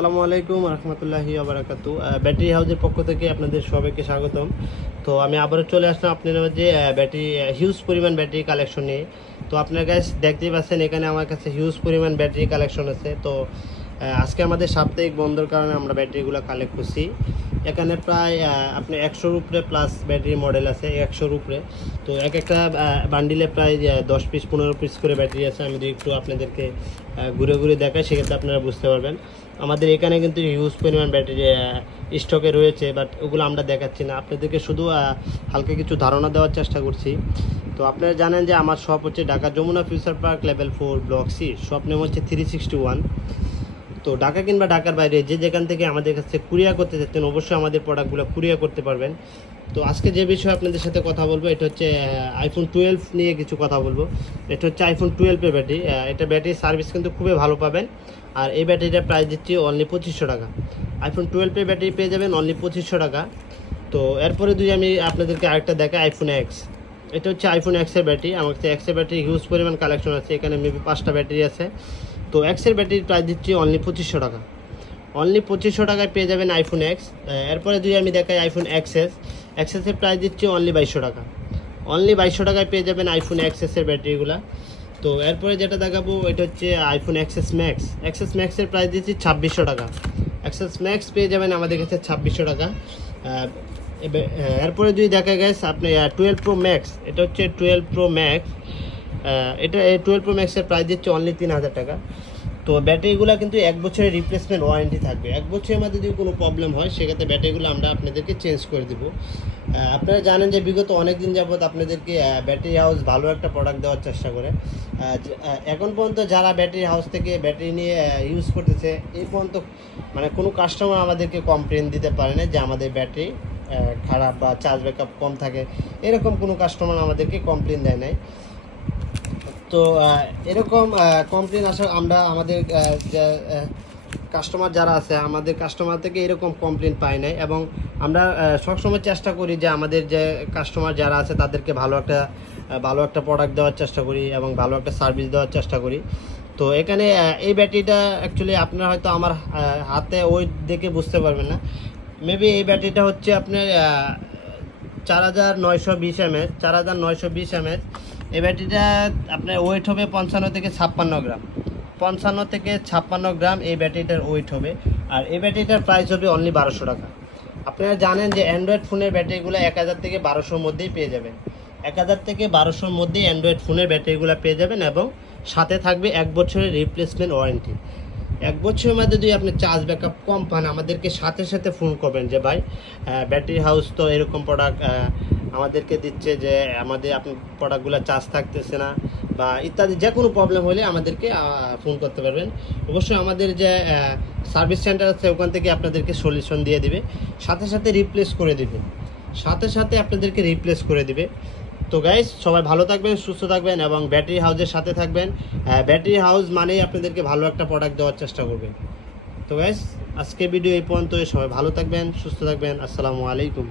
আসসালামু আলাইকুম রহমতুল্লাহি ওবারাকাতু। ব্যাটারি হাউসের পক্ষ থেকে আপনাদের সবাইকে স্বাগতম। তো আমি আবারও চলে আসলাম আপনাদের মাঝে ব্যাটারি হিউজ পরিমাণ ব্যাটারি কালেকশন নিয়ে। তো আপনার কাছে দেখতেই পাচ্ছেন এখানে আমার কাছে হিউজ পরিমাণ ব্যাটারি কালেকশন আছে। তো আজকে আমাদের সাপ্তাহিক বন্ধের কারণে আমরা ব্যাটারিগুলো কালেক্ট করছি। এখানে প্রায় আপনি 100-র উপরে প্লাস ব্যাটারি মডেল আছে, 100-র উপরে। তো এক একটা বান্ডিলে প্রায় 10 পিস 15 পিস করে ব্যাটারি আছে। আমি যদি একটু আপনাদেরকে ঘুরে ঘুরে দেখাই সেক্ষেত্রে আপনারা বুঝতে পারবেন। আমাদের এখানে কিন্তু হিউজ পরিমাণ ব্যাটারি স্টকে রয়েছে, বাট ওগুলো আমরা দেখাচ্ছি না, আপনাদেরকে শুধু হালকা কিছু ধারণা দেওয়ার চেষ্টা করছি। তো আপনারা জানেন যে আমার শপ হচ্ছে Dhaka Jamuna Future Park level 4 block C, shop name হচ্ছে 361। তো ঢাকা কিংবা ঢাকার বাইরে যে যেখান থেকে আমাদের কাছে কুরিয়ার করতে চাচ্ছেন অবশ্যই আমাদের প্রোডাক্টগুলো কুরিয়ার করতে পারবেন। তো আজকে যে বিষয়ে আপনাদের সাথে কথা বলবো এটা হচ্ছে আইফোন 12 নিয়ে কিছু কথা বলবো। এটা হচ্ছে আইফোন 12-এর ব্যাটারি। এটা ব্যাটারি সার্ভিস কিন্তু খুবই ভালো পাবেন। আর এই ব্যাটারিটার প্রাইস দিচ্ছি অনলি 2500 টাকা। আইফোন 12-এর ব্যাটারি পেয়ে যাবেন অনলি 2500 টাকা। তো এরপরে আমি আপনাদেরকে আরেকটা দেখাই, আইফোন এক্স। এটা হচ্ছে আইফোন এক্সের ব্যাটারি। আমার কাছে এক্সের ব্যাটারি হিউজ পরিমাণ কালেকশন আছে, এখানে মেবি 5টা ব্যাটারি আছে। তো এক্সের ব্যাটারির প্রাইস দিচ্ছি অনলি 2500 টাকা। অনলি 2500 টাকায় পেয়ে যাবেন আইফোন এক্স। এরপরে আমি দেখাই আইফোন এক্সএস। এক্সএসের প্রাইস দিচ্ছি অনলি 2200 টাকা। অনলি 2200 টাকায় পেয়ে যাবেন আইফোন এক্সএসের ব্যাটারিগুলো। তো এরপরে যেটা দেখাবো এটা হচ্ছে আইফোন এক্সএস ম্যাক্স। এক্সএস ম্যাক্সের প্রাইস দিচ্ছি 2600 টাকা। এক্সএস ম্যাক্স পেয়ে যাবেন আমাদের কাছে 2600 টাকা। এরপরে দেখা গেছে আপনি 12 প্রো ম্যাক্স। এটা হচ্ছে 12 প্রো ম্যাক্স। এটা 12 প্রো ম্যাক্সের প্রাইস দিচ্ছে অনলি 3000 টাকা। তো ব্যাটারিগুলো কিন্তু 1 বছরের রিপ্লেসমেন্ট ওয়ারেন্টি থাকবে। 1 বছরের মধ্যে যদি কোনো প্রবলেম হয় সেক্ষেত্রে ব্যাটারিগুলো আমরা আপনাদেরকে চেঞ্জ করে দেবো। আপনারা জানেন যে বিগত অনেক দিন যাবত আপনাদেরকে ব্যাটারি হাউস ভালো একটা প্রোডাক্ট দেওয়ার চেষ্টা করে। এখন পর্যন্ত যারা ব্যাটারি হাউস থেকে ব্যাটারি নিয়ে ইউজ করতেছে এই পর্যন্ত মানে কোনো কাস্টমার আমাদেরকে কমপ্লেন দিতে পারে না যে আমাদের ব্যাটারি খারাপ বা চার্জ ব্যাকআপ কম থাকে। এরকম কোনো কাস্টমার আমাদেরকে কমপ্লেন দেয় নাই। তো এরকম কমপ্লেন আসা আমরা আমাদের কাস্টমার যারা আছে আমাদের কাস্টমার থেকে এরকম কমপ্লেন পাই নাই। এবং আমরা সবসময় চেষ্টা করি যে আমাদের যে কাস্টমার যারা আছে তাদেরকে ভালো একটা প্রোডাক্ট দেওয়ার চেষ্টা করি এবং ভালো একটা সার্ভিস দেওয়ার চেষ্টা করি। তো এখানে এই ব্যাটারিটা অ্যাকচুয়ালি আপনারা হয়তো আমার হাতে ওই দেখে বুঝতে পারবেন না। মেবি এই ব্যাটারিটা হচ্ছে আপনার 4920 mAh। 4920 mAh এই ব্যাটারিটা আপনার ওয়েট হবে 55 থেকে 56 গ্রাম। 55 থেকে 56 গ্রাম এই ব্যাটারিটার ওয়েট হবে। আর এই ব্যাটারিটার প্রাইস হবে অনলি 1200 টাকা। আপনারা জানেন যে অ্যান্ড্রয়েড ফোনের ব্যাটারিগুলো 1000 থেকে 1200-র মধ্যেই পেয়ে যাবেন। 1000 থেকে 1200-র মধ্যেই অ্যান্ড্রয়েড ফোনের ব্যাটারিগুলো পেয়ে যাবেন এবং সাথে থাকবে 1 বছরের রিপ্লেসমেন্ট ওয়ারেন্টি। 1 বছরের মধ্যে যদি আপনি চার্জ ব্যাকআপ কম পান আমাদেরকে সাথে সাথে ফোন করবেন যে ভাই ব্যাটারি হাউস তো এরকম প্রোডাক্ট আমাদেরকে দিচ্ছে যে আমাদের আপনার প্রোডাক্টগুলো চার্জ থাকতেছে না বা ইত্যাদি যে কোনো প্রবলেম হলে আমাদেরকে ফোন করতে পারবেন। অবশ্যই আমাদের যে সার্ভিস সেন্টার আছে ওখান থেকে আপনাদেরকে সলিউশন দিয়ে দিবে, সাথে সাথে আপনাদেরকে রিপ্লেস করে দিবে। তো গাইস সবাই ভালো থাকবেন, সুস্থ থাকবেন এবং ব্যাটারি হাউসের সাথে থাকবেন। ব্যাটারি হাউস মানেই আপনাদেরকে ভালো একটা প্রোডাক্ট দেওয়ার চেষ্টা করবেন। তো গাইস আজকে ভিডিও এই পর্যন্ত। সবাই ভালো থাকবেন, সুস্থ থাকবেন। আসসালামু আলাইকুম।